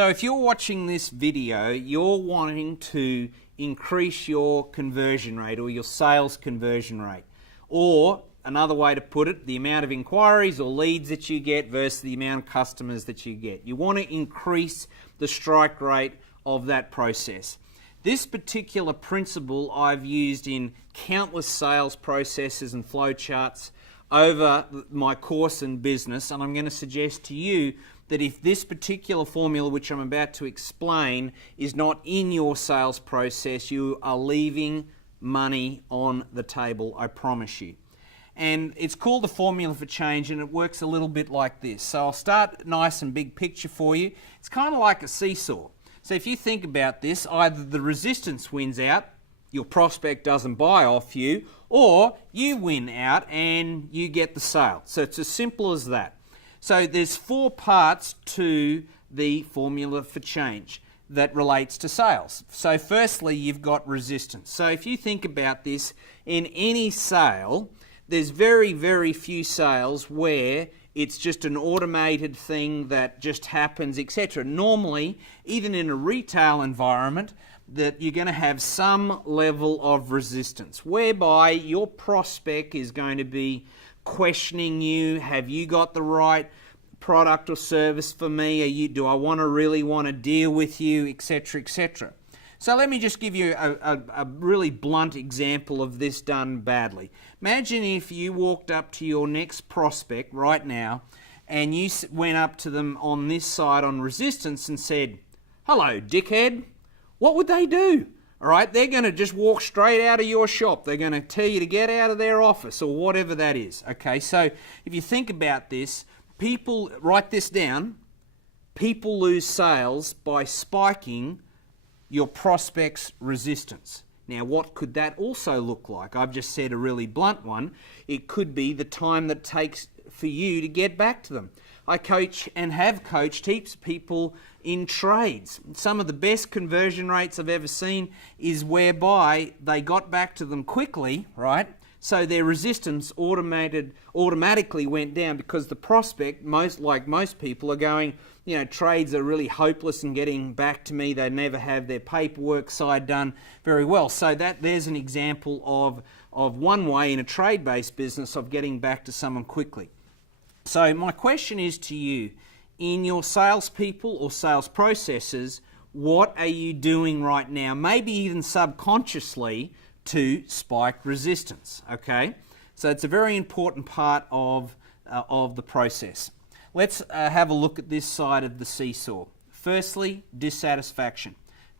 So if you're watching this video, you're wanting to increase your conversion rate or your sales conversion rate. Or another way to put it, the amount of inquiries or leads that you get versus the amount of customers that you get. You want to increase the strike rate of that process. This particular principle I've used in countless sales processes and flowcharts over my course in business, and I'm going to suggest to you that if this particular formula which I'm about to explain is not in your sales process, you are leaving money on the table, I promise you. And it's called the formula for change, and it works a little bit like this. So I'll start nice and big picture for you. It's kind of like a seesaw. So if you think about this, either the resistance wins out, your prospect doesn't buy off you, or you win out and you get the sale. So it's as simple as that. So there's 4 parts to the formula for change that relates to sales. So firstly, you've got resistance. So if you think about this, in any sale, there's very, very few sales where it's just an automated thing that just happens, etc. Normally, even in a retail environment, that you're going to have some level of resistance, whereby your prospect is going to be questioning you. Have you got the right product or service for me? Do I really want to deal with you, etc., etc. So let me just give you a really blunt example of this done badly. Imagine if you walked up to your next prospect right now and you went up to them on this side on resistance and said, "Hello, dickhead." What would they do? All right, they're going to just walk straight out of your shop. They're going to tell you to get out of their office or whatever that is. Okay, so if you think about this, people, write this down, people lose sales by spiking your prospect's resistance. Now, what could that also look like? I've just said a really blunt one. It could be the time that it takes for you to get back to them. I coach and have coached heaps of people in trades. Some of the best conversion rates I've ever seen is whereby they got back to them quickly, right? So their resistance automatically went down because the prospect, like most people, are going, trades are really hopeless in getting back to me. They never have their paperwork side done very well. So there's an example of one way in a trade-based business of getting back to someone quickly. So my question is to you, in your salespeople or sales processes, what are you doing right now, maybe even subconsciously, to spike resistance? Okay, so it's a very important part of the process. Let's have a look at this side of the seesaw. Firstly, dissatisfaction.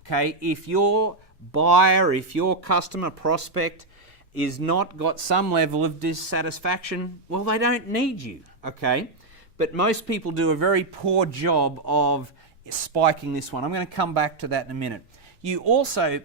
Okay, if your buyer, if your customer prospect is not got some level of dissatisfaction, well, they don't need you, okay? But most people do a very poor job of spiking this one. I'm going to come back to that in a minute. You also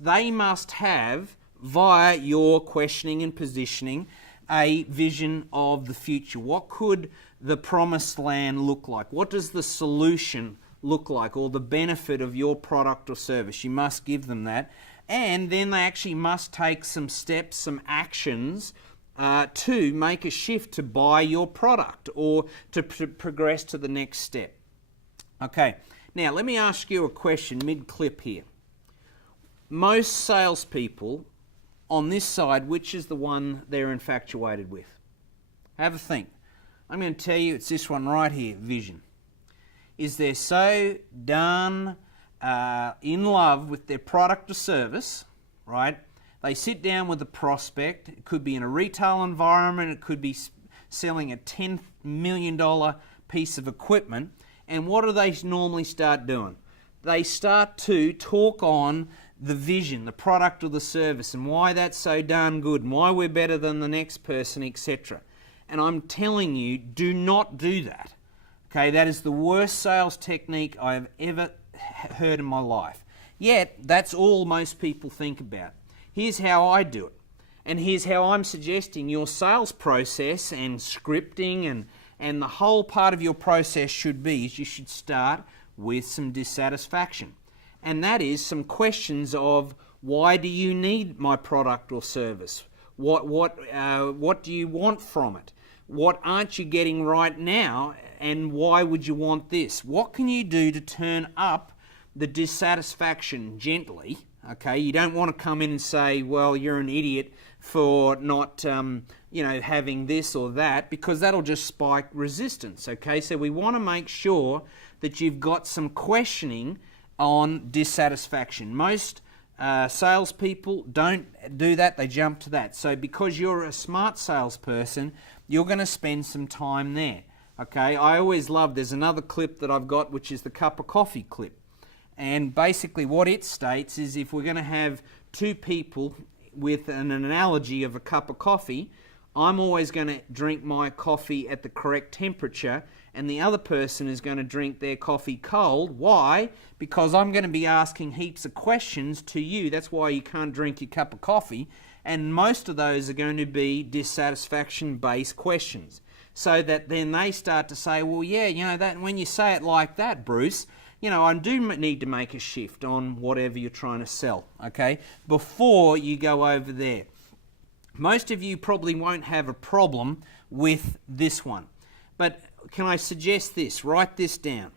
they must have, via your questioning and positioning, a vision of the future. What could the promised land look like? What does the solution look like, or the benefit of your product or service? You must give them that. And then they actually must take some steps, some actions to make a shift to buy your product or to progress to the next step. Okay, now let me ask you a question mid-clip here. Most salespeople on this side, which is the one they're infatuated with? Have a think. I'm going to tell you it's this one right here, vision. Is they're so darn in love with their product or service, right? They sit down with a prospect. It could be in a retail environment. It could be selling a $10 million piece of equipment. And what do they normally start doing? They start to talk on the vision, the product or the service, and why that's so darn good, and why we're better than the next person, etc. And I'm telling you, do not do that. Okay, that is the worst sales technique I have ever heard in my life. Yet, that's all most people think about. Here's how I do it. And here's how I'm suggesting your sales process and scripting and the whole part of your process should be, is you should start with some dissatisfaction. And that is some questions of, why do you need my product or service? What do you want from it? What aren't you getting right now? And why would you want this? What can you do to turn up the dissatisfaction gently? Okay, you don't want to come in and say, well, you're an idiot for not, having this or that, because that'll just spike resistance. Okay, so we want to make sure that you've got some questioning on dissatisfaction. Most salespeople don't do that, they jump to that. So because you're a smart salesperson, you're going to spend some time there. Okay, I always love, there's another clip that I've got, which is the cup of coffee clip. And basically what it states is, if we're going to have two people with an analogy of a cup of coffee, I'm always going to drink my coffee at the correct temperature, and the other person is going to drink their coffee cold. Why? Because I'm going to be asking heaps of questions to you. That's why you can't drink your cup of coffee. And most of those are going to be dissatisfaction-based questions. So that then they start to say, well, yeah, that when you say it like that, Bruce, I do need to make a shift on whatever you're trying to sell, okay, before you go over there. Most of you probably won't have a problem with this one. But can I suggest this? Write this down.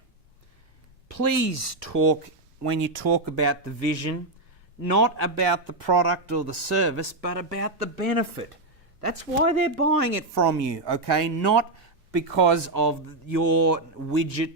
Please talk, when you talk about the vision, not about the product or the service, but about the benefit. That's why they're buying it from you, okay? Not because of your widget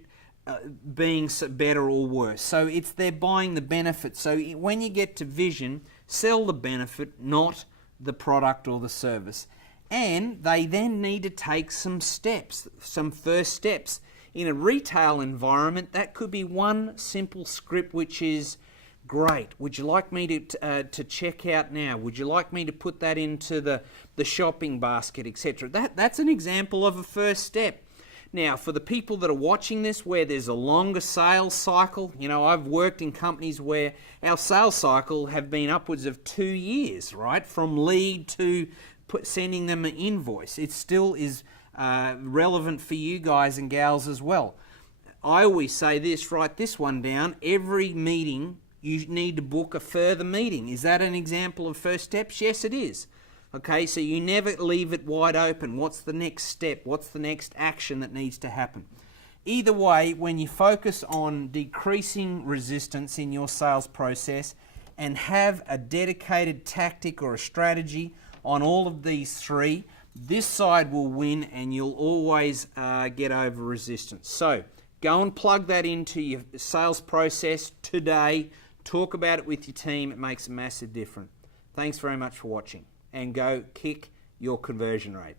being better or worse. So they're buying the benefit. So when you get to vision, sell the benefit, not the product or the service. And they then need to take some steps, some first steps. In a retail environment, that could be one simple script, which is, great, would you like me to check out now? Would you like me to put that into the shopping basket, etc.? That's an example of a first step. Now, for the people that are watching this where there's a longer sales cycle, I've worked in companies where our sales cycle have been upwards of 2 years, right? From lead to sending them an invoice. It still is relevant for you guys and gals as well. I always say this, write this one down, every meeting you need to book a further meeting. Is that an example of first steps? Yes, it is. Okay, so you never leave it wide open. What's the next step? What's the next action that needs to happen? Either way, when you focus on decreasing resistance in your sales process and have a dedicated tactic or a strategy on all of these three, this side will win and you'll always get over resistance. So go and plug that into your sales process today. Talk about it with your team. It makes a massive difference. Thanks very much for watching. And go kick your conversion rate.